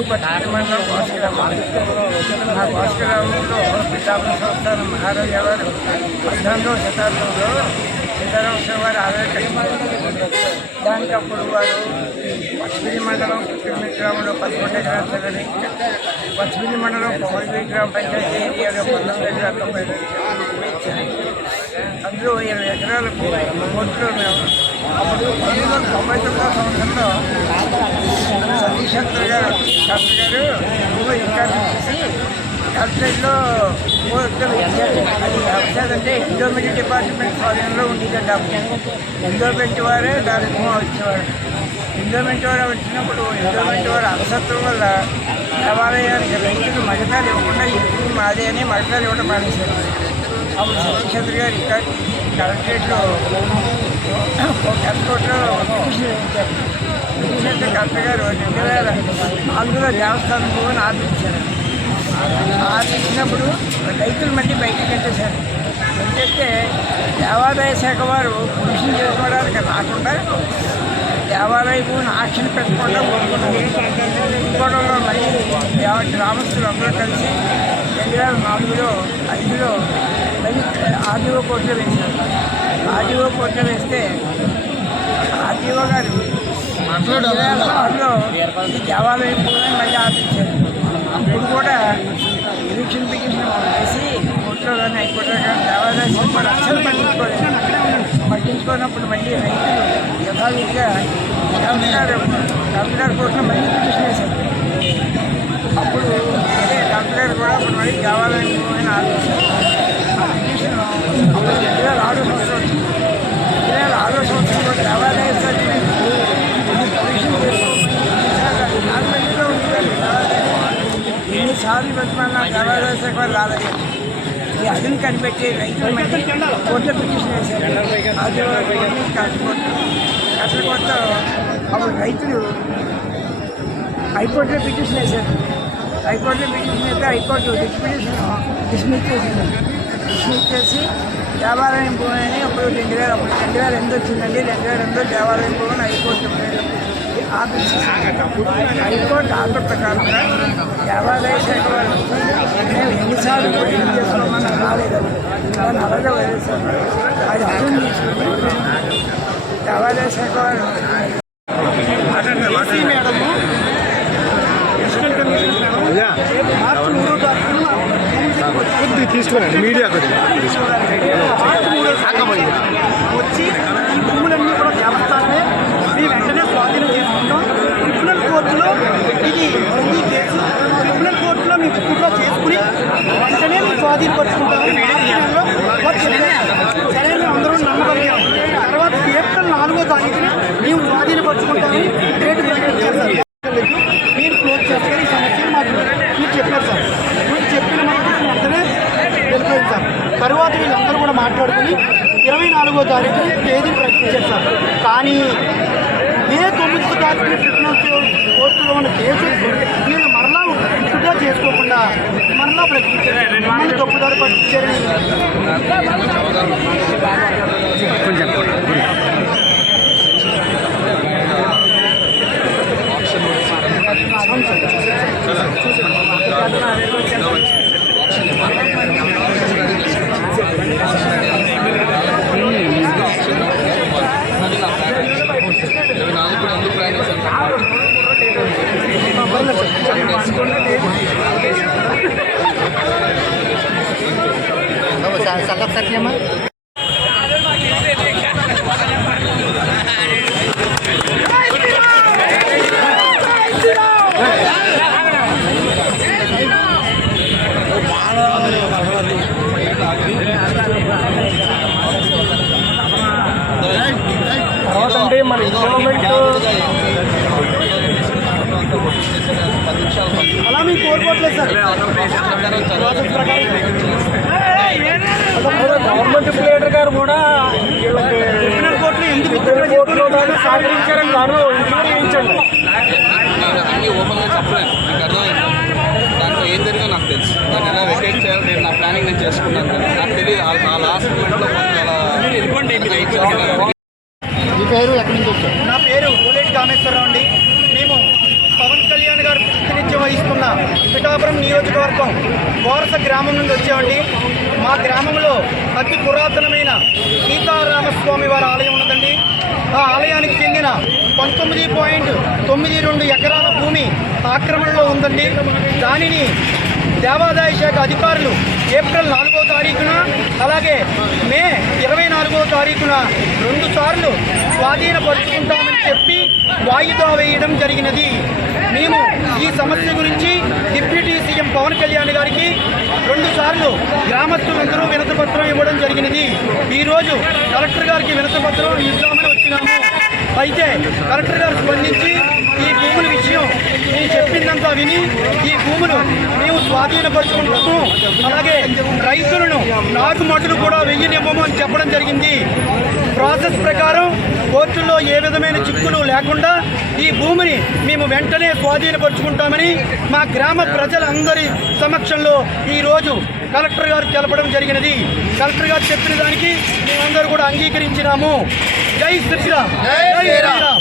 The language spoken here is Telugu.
ಧೂಪಠಾರಮಣ್ಣಕೋಸ್ಕರ ಆ ಭಾಸ್ಕರವನ್ನು ಪಿತಾಮಹ ಸಂಸ್ಥಾನ ಮಹಾರಾಜವರು ಹದಿನೊಂದು ಶತಾಬ್ದಂలో ಸಿದ್ದರಾಮೇಶ್ವರ దానికప్పుడు వారు పచ్చిమిడి మండలం కుట్టిమిడి గ్రామంలో పదకొండు ఎకరాలు తగని పచ్చిమిడి మండలం పదవి గ్రామ పంచాయతీ ఏరియాలో పంతొమ్మిది ఎకరాల తొంభై అందులో ఇరవై ఎకరాలకు కోట్లు మేము అప్పుడు పంతొమ్మిది వందల తొంభై తొమ్మిదో సంవత్సరం సతీష్ గారు డాక్టర్ గారు భూమి రికార్డు కలెక్టరేట్లో కోర్టులు ఇచ్చారు. అది అంటే ఎండోమెంట్ డిపార్ట్మెంట్ స్వాధీనంలో ఉండేదండి అప్పుడు ఎండోమెంట్ వారే దాని వచ్చేవారు ఎండోమెంట్ వారు వచ్చినప్పుడు ఎండోమెంట్ వారు అవసరం వల్ల దేవాలయానికి రైతులు మగతాలు ఇవ్వకుండా ఈ మాదే అని మగతాలు ఇవ్వడం మానేశారు. అప్పుడు సతీష్ చంద్ర గారు రికార్డు కలెక్టరేట్లో కలెక్టరేట్లో పిటిషన్ వేయించారు కలెక్టర్ గారు రెండు వేల నాలుగులో దేవస్థానం భూమిని ఆర్పించారు ఆర్పించినప్పుడు రైతులు మట్టి బయటకు కట్టేశారు ఎందుకంటే దేవాదాయ శాఖ వారు కృషి చేసుకోవడానికి రాకుండా దేవాలయ భూమిని ఆక్షన్ పెట్టకుండా ఊరుకున్నారు ఊరుకోవడంలో మళ్ళీ దేవ గ్రామస్తులు అందరూ కలిసి వేల నాలుగులో ఐదులో మళ్ళీ ఆర్డీఓ కోర్టులో వేశారు. ఆర్డీఓ కోర్టులో వేస్తే ఆర్డీఓ గారు ఆరులో ఈ దేవాలయం మళ్ళీ ఆపించారు. అప్పుడు కూడా ఎలక్షన్ పిటిషన్ వేసి కోర్టులో కానీ హైకోర్టులో కానీ దేవాలయం కూడా అస్సలు పట్టించుకోలేదు. పట్టించుకున్నప్పుడు మళ్ళీ రైతులు యథావిధిగా కమిషనర్ కమిషనర్ కోర్టులో మళ్ళీ పిటిషన్ వేశారు. పిటిషన్ అప్పుడు కావాలని వేల ఆరు సంవత్సరం వచ్చింది ఆరో సంవత్సరంలో దేవాలయ సర్టిఫికేట్ కమిషన్ చేసుకోమని గవర్నమెంట్లో ఉంటుంది ఎన్నిసార్లు బతిమన్నా దేవాలయ శాఖ రాలేదు. ఈ అదును కనిపెట్టి రైతులు మళ్ళీ కోర్టులో పిటిషన్ వేశారు. అది కష్టపడుతూ కష్టపడుతూ అప్పుడు రైతులు హైకోర్టులో పిటిషన్ వేశారు. హైకోర్టులో పిటిషన్ అయితే హైకోర్టు డిస్మిస్ చేసింది. డిస్మిస్ చేసి దేవాలయం భూమి అని రెండు వేల రెండు వేల ఎనిమిది వచ్చిందండి. రెండు వేల ఎనిమిది దేవాలయం భూమిని హైకోర్టు ఆఫీస్ హైకోర్టు ఆర్డర్ ప్రకారం దేవాలయ శాఖ వారు మేము ఎన్నిసార్లు పోటీలు చేసుకోమని రాలేదని దాన్ని అలాగే వదిలేశారు. అది అర్థం తీసుకుని దేవాలయ శాఖ వారు భూమి మీడియా కొద్ది. వచ్చి ఈ భూములన్నీ కూడా దేవస్థానమే మీ వెంటనే స్వాధీనం చేసుకుంటాం ట్రిబ్యునల్ కోర్టులో ఇది ఉంది కేసు ట్రిబ్యునల్ కోర్టులో మీ విత్డ్రా చేసుకుని వెంటనే మీరు స్వాధీనపరుచుకుంటామని మార్చిలో వారు చెప్పారు. సరే మేము అందరూ నమ్మగలిగాం తర్వాత ఏప్రిల్ నాలుగో తారీఖున మేము స్వాధీనపరుచుకుంటామని డేట్ ప్రకటించారు సార్ మీరు క్లోజ్ చేస్తారు ఈ సమస్యను మాకు మీరు చెప్పారు సార్ మీరు చెప్పిన మనకి వెంటనే వెళ్ళిపోయింది సార్ తర్వాత వీళ్ళందరూ కూడా మాట్లాడుకుని ఇరవై నాలుగో తారీఖు తేదీని ప్రకటించారు కానీ మే తొమ్మిదో తారీఖు ఫిట్నెస్ కోర్టులో ఉన్న కేసు వీళ్ళు మరలా విత్డ్రా చేసుకోకుండా మరలా ప్రకటించారు. తప్పుదారు తప్పుదారి పట్టించారని సంగతి సత్యమా తర్వాత అంటే మన గవర్నమెంట్ అలా మీకు కోరుకోవట్లేదు సార్ ప్రాసెస్ ప్రకారం గవర్నమెంట్ ప్లేటర్ గారు కూడా వీళ్ళకి ఎందుకు కోర్టులో సహకరించారని దానిలో ఇంట్లో వేయించండి ఓపెన్గా చెప్పలేను దాంట్లో ఏం జరిగిందో నాకు తెలుసు దాన్ని ఎలా వెకేట్ చేయాలి నేను నా ప్లానింగ్ నేను చేసుకున్నాను నాకు తెలియదు ఆ- లాస్ట్ మూమెంట్లో మీ పేరు ఎక్కడి నుంచి వచ్చారు? నా పేరు కోలేటి కామేశ్వరరావు అండి. పవన్ కళ్యాణ్ గారు ప్రాతినిధ్యం వహిస్తున్న పిఠాపురం నియోజకవర్గం కోరస గ్రామం నుండి వచ్చామండి. మా గ్రామంలో అతి పురాతనమైన సీతారామస్వామి వారి ఆలయం ఉన్నదండి. ఆ ఆలయానికి చెందిన పంతొమ్మిది పాయింట్ తొమ్మిది రెండు ఎకరాల భూమి ఆక్రమణలో ఉందండి. దానిని దేవాదాయ శాఖ అధికారులు ఏప్రిల్ నాలుగో తారీఖున అలాగే మే ఇరవై నాలుగో తారీఖున రెండు సార్లు స్వాధీనపరుచుకుంటామని చెప్పి వాయిదా వేయడం జరిగినది. మేము ఈ సమస్య గురించి డిప్యూటీ సీఎం పవన్ కళ్యాణ్ గారికి రెండుసార్లు గ్రామస్తులందరూ వినతపత్రం ఇవ్వడం జరిగినది. ఈరోజు కలెక్టర్ గారికి వినతపత్రం ఇద్దామని వచ్చినాము. అయితే కలెక్టర్ గారు స్పందించి ఈ భూముల విషయం నేను చెప్పిందంతా విని ఈ భూములు మేము స్వాధీనపరుచుకుంటాము అలాగే రైతులను నాటుమడులు కూడా వెయ్యనివ్వము అని చెప్పడం జరిగింది. ప్రాసెస్ ప్రకారం కోర్టుల్లో ఏ విధమైన చిక్కులు లేకుండా ఈ భూమిని మేము వెంటనే స్వాధీనపరుచుకుంటామని మా గ్రామ ప్రజలందరి సమక్షంలో ఈరోజు కలెక్టర్ గారు తెలపడం జరిగినది. కలెక్టర్ గారు చెప్పిన దానికి మేమందరూ కూడా అంగీకరించినాము. జై శ్రీరామ్. జై శ్రీరామ్.